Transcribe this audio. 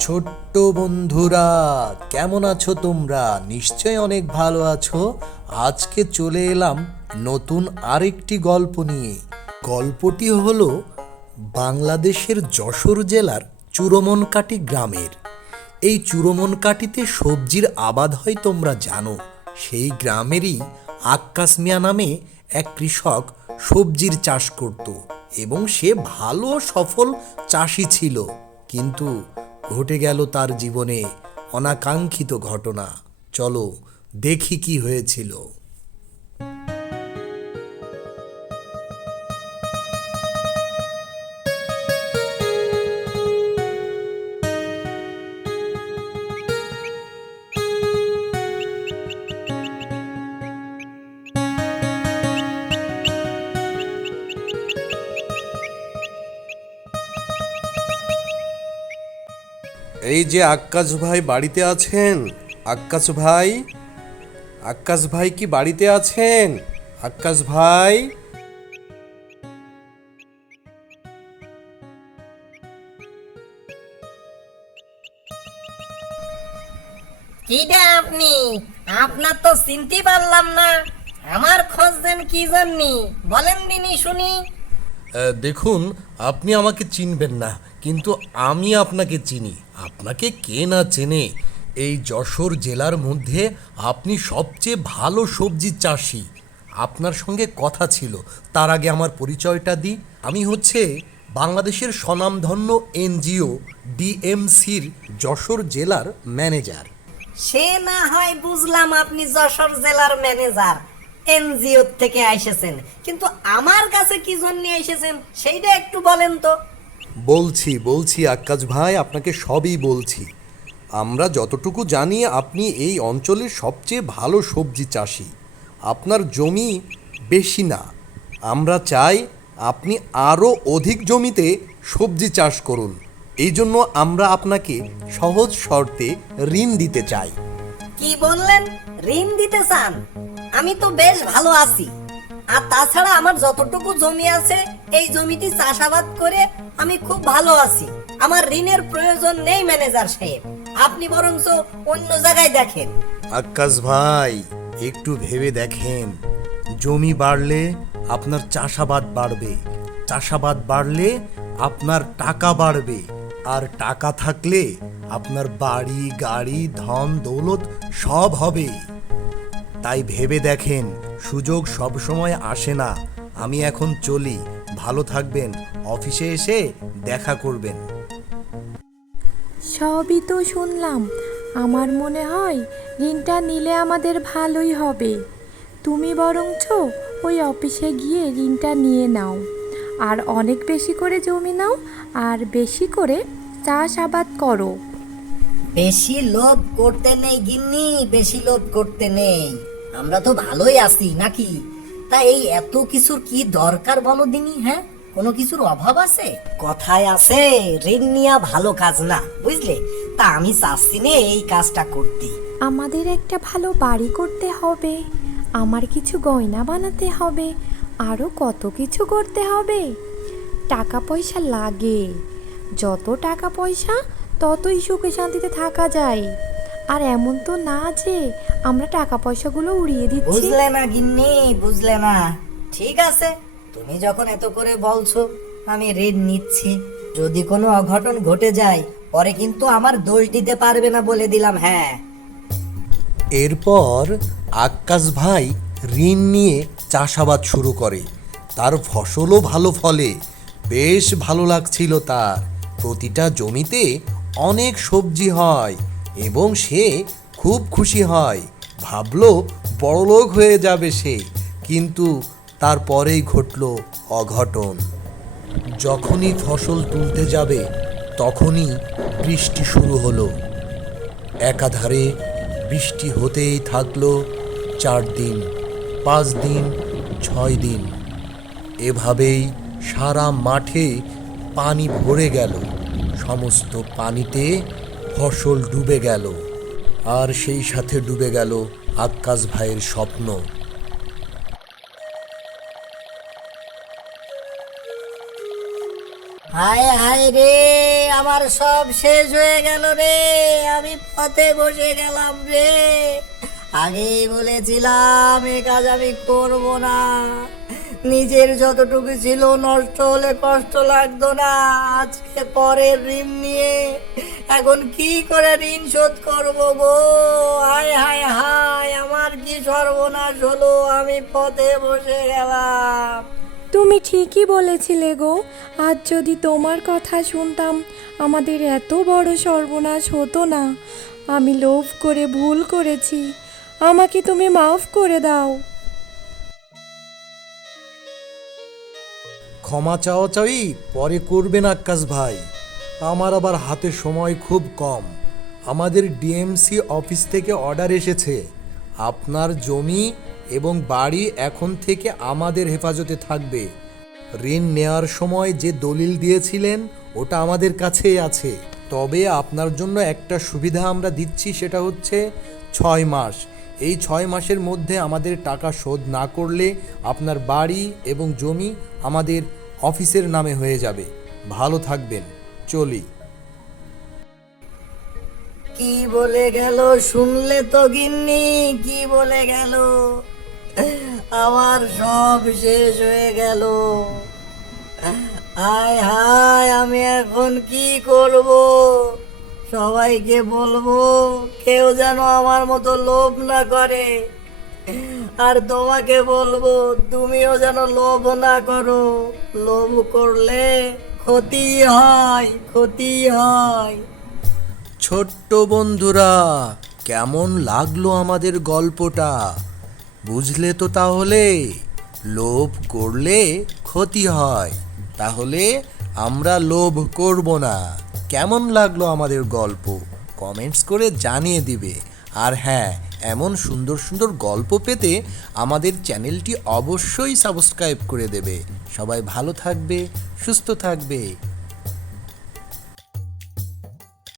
ছোট্ট বন্ধুরা, কেমন আছো তোমরা? নিশ্চয় অনেক ভালো আছো। আজকে চলে এলাম নতুন আরেকটি গল্প নিয়ে। গল্পটি হলো বাংলাদেশের যশোর জেলার চুরমনকাটি গ্রামের। এই চুরমনকাটিতে সবজির আবাদ হয় তোমরা জানো। সেই গ্রামেরই আক্কাস মিয়া নামে এক কৃষক সবজির চাষ করত এবং সে ভালো সফল চাষি ছিল। কিন্তু ঘটে গেল তার জীবনে অনাকাঙ্ক্ষিত ঘটনা। চলো দেখি কি হয়েছিল। এই যে আক্কাস ভাই বাড়িতে আছেন আক্কাস ভাই আক্কাস ভাই কি বাড়িতে আছেন? আক্কাস ভাই? কিটা আপনি? আপনার তো চিনতে পারলাম না। আমার খোঁজ দেন কি জন্যি বলেন দিনি শুনি। দেখুন, আপনি আমাকে চিনবেন না, কিন্তু আমি আপনাকে চিনি। আপনাকে কে না চেনে? এই যশোর জেলার মধ্যে আপনি সবচেয়ে ভালো সবজি চাষি। আপনার সঙ্গে কথা ছিল, তার আগে আমার পরিচয়টা দিই। আমি হচ্ছে বাংলাদেশের স্বনামধন্য এনজিও, ডিএমসির যশোর জেলার ম্যানেজার। সে না হয় বুঝলাম আপনি যশোর জেলার ম্যানেজার। এনজিও থেকে এসেছেন কিন্তু আমার কাছে কি জন্য এসেছেন সেইটা একটু বলেন তো। বলছি বলছি আক্কাস ভাই আপনাকে সবই বলছি। আমরা যতটুকু জানি আপনি এই অঞ্চলের সবচেয়ে ভালো সবজি চাষি। আপনার জমি বেশি না। আমরা চাই আপনি আরও অধিক জমিতে সবজি চাষ করুন। এই জন্য আমরা আপনাকে সহজ শর্তে ঋণ দিতে চাই। কি বললেন? ঋণ দিতে চান? আমি তো বেশ ভালো আছি। আর তাছাড়া আমার যতটুকু জমি আছে, এই জমিটি চাষাবাদ করে আমি খুব ভালো আছি। আমার ঋণের প্রয়োজন নেই, ম্যানেজার সাহেব। আপনি বরঞ্চ অন্য জায়গায় দেখেন। আক্কাস ভাই, একটু ভেবে দেখেন। জমি বাড়লে আপনার চাষাবাদ বাড়বে। চাষাবাদ বাড়লে আপনার টাকা বাড়বে। আর টাকা থাকলে আপনার বাড়ি, গাড়ি, ধন, দৌলত সব হবে। তাই ভেবে দেখেন সুযোগ সবসময় আসে না। আমি এখন চলি ভালো থাকবেন অফিসে এসে দেখা করবেন। সবই তো শুনলাম। আমার মনে হয় ঋণটা নিলে আমাদের ভালোই হবে। তুমি বরঞ্চ ওই অফিসে গিয়ে ঋণটা নিয়ে নাও। আর অনেক বেশি করে জমি নাও আর বেশি করে চাষাবাদ করো। বেশি লোভ করতে নেই গিন্নি বেশি লোভ করতে নেই। আমরা তো ভালোই আছি নাকি? তা এই এত কিছুর কি দরকার বলো দিনি হ্যাঁ? কোনো কিছুর অভাব আছে? কথায় আছে ঋণ নিয়া ভালো কাজ না বুঝলে? তা আমি চাচ্ছি নে এই কাজটা করতে। আমাদের একটা ভালো বাড়ি করতে হবে আমার কিছু গয়না বানাতে হবে আরও কত কিছু করতে হবে। টাকা পয়সা লাগে যত টাকা পয়সা ততই সুখে শান্তিতে থাকা যায়। আর এমন তো না যে আমরা টাকা পয়সাগুলো উড়িয়ে দিচ্ছি। বুঝলে না গিন্নি বুঝলে না। ঠিক আছে তুমি যখন এত করে বলছো আমি ঋণ নিচ্ছি। যদি কোনো অঘটন ঘটে যায় পরে কিন্তু আমার দোষ দিতে পারবে না বলে দিলাম হ্যাঁ। এরপর আকাশ ভাই ঋণ নিয়ে চাষাবাদ শুরু করে। তার ফসলও ভালো ফলে। বেশ ভালো লাগছিল তার। প্রতিটা জমিতে অনেক সবজি হয়। এবং সে খুব খুশি হয়। ভাবলো, বড়লোক হয়ে যাবে সে। কিন্তু তারপরেই ঘটল অঘটন। যখনই ফসল তুলতে যাবে, তখনই বৃষ্টি শুরু হলো। একাধারে বৃষ্টি হতেই থাকল চার দিন, পাঁচ দিন, ছয় দিন। এভাবেই সারা মাঠে পানি ভরে গেল। সমস্ত পানিতে ফসল ডুবে গেল, আর সেই সাথে ডুবে গেল আক্কাস ভাইয়ের স্বপ্ন। হায় হায় রে, আমার সব শেষ হয়ে গেল রে, আমি পথে বসে গেলাম রে। আগেই বলেছিলাম, এ কাজ আমি করব না। নিজের যতটুকু ছিল নষ্ট হলে কষ্ট লাগতো না। আজকে পরের ঋণ নিয়ে এখন কি করে ঋণ শোধ করব গো? হায় হায় হায়, আমার কি সর্বনাশ হলো? আমি পথে বসে গেলাম। তুমি ঠিকই বলেছিলে গো। আজ যদি তোমার কথা শুনতাম, আমাদের এত বড় সর্বনাশ হতো না। আমি লোভ করে ভুল করেছি। আমাকে তুমি মাফ করে দাও। ক্ষমা চাওয়া চাই, পরে করবেন আক্কাস ভাই। আমার আবার হাতে সময় খুব কম। আমাদের ডিএমসি অফিস থেকে অর্ডার এসেছে। আপনার জমি এবং বাড়ি এখন থেকে আমাদের হেফাজতে থাকবে। ঋণ নেওয়ার সময় যে দলিল দিয়েছিলেন, ওটা আমাদের কাছেই আছে। তবে আপনার জন্য একটা সুবিধা আমরা দিচ্ছি, সেটা হচ্ছে ছয় মাস। এই ছয় মাসের মধ্যে আমাদের টাকা শোধ না করলে আপনার বাড়ি এবং জমি আমাদের অফিসের নামে হয়ে যাবে। ভালো থাকবেন। চলি। কি বলে গেল শুনলে তো গিন্নি, কি বলে গেল? আমার সব শেষ হয়ে গেল। হায় হায়, আমি এখন কি করব? সবাইকে বলব, কেউ যেন আমার মতো লোভ না করে। আর তোমাকে বলব, তুমিও যেন লোভ না করো। লোভ করলে ক্ষতি হয় ক্ষতি হয়। ছোট্ট বন্ধুরা, কেমন লাগল আমাদের গল্পটা? বুঝলে তো তাহলে, লোভ করলে ক্ষতি হয়। তাহলে আমরা লোভ করব না। কেমন লাগল আমাদের গল্প? কমেন্টস করে জানিয়ে দিবে। আর হ্যাঁ এমন সুন্দর সুন্দর গল্প পেতে আমাদের চ্যানেলটি অবশ্যই সাবস্ক্রাইব করে দেবে। সবাই ভালো থাকবে, সুস্থ থাকবে।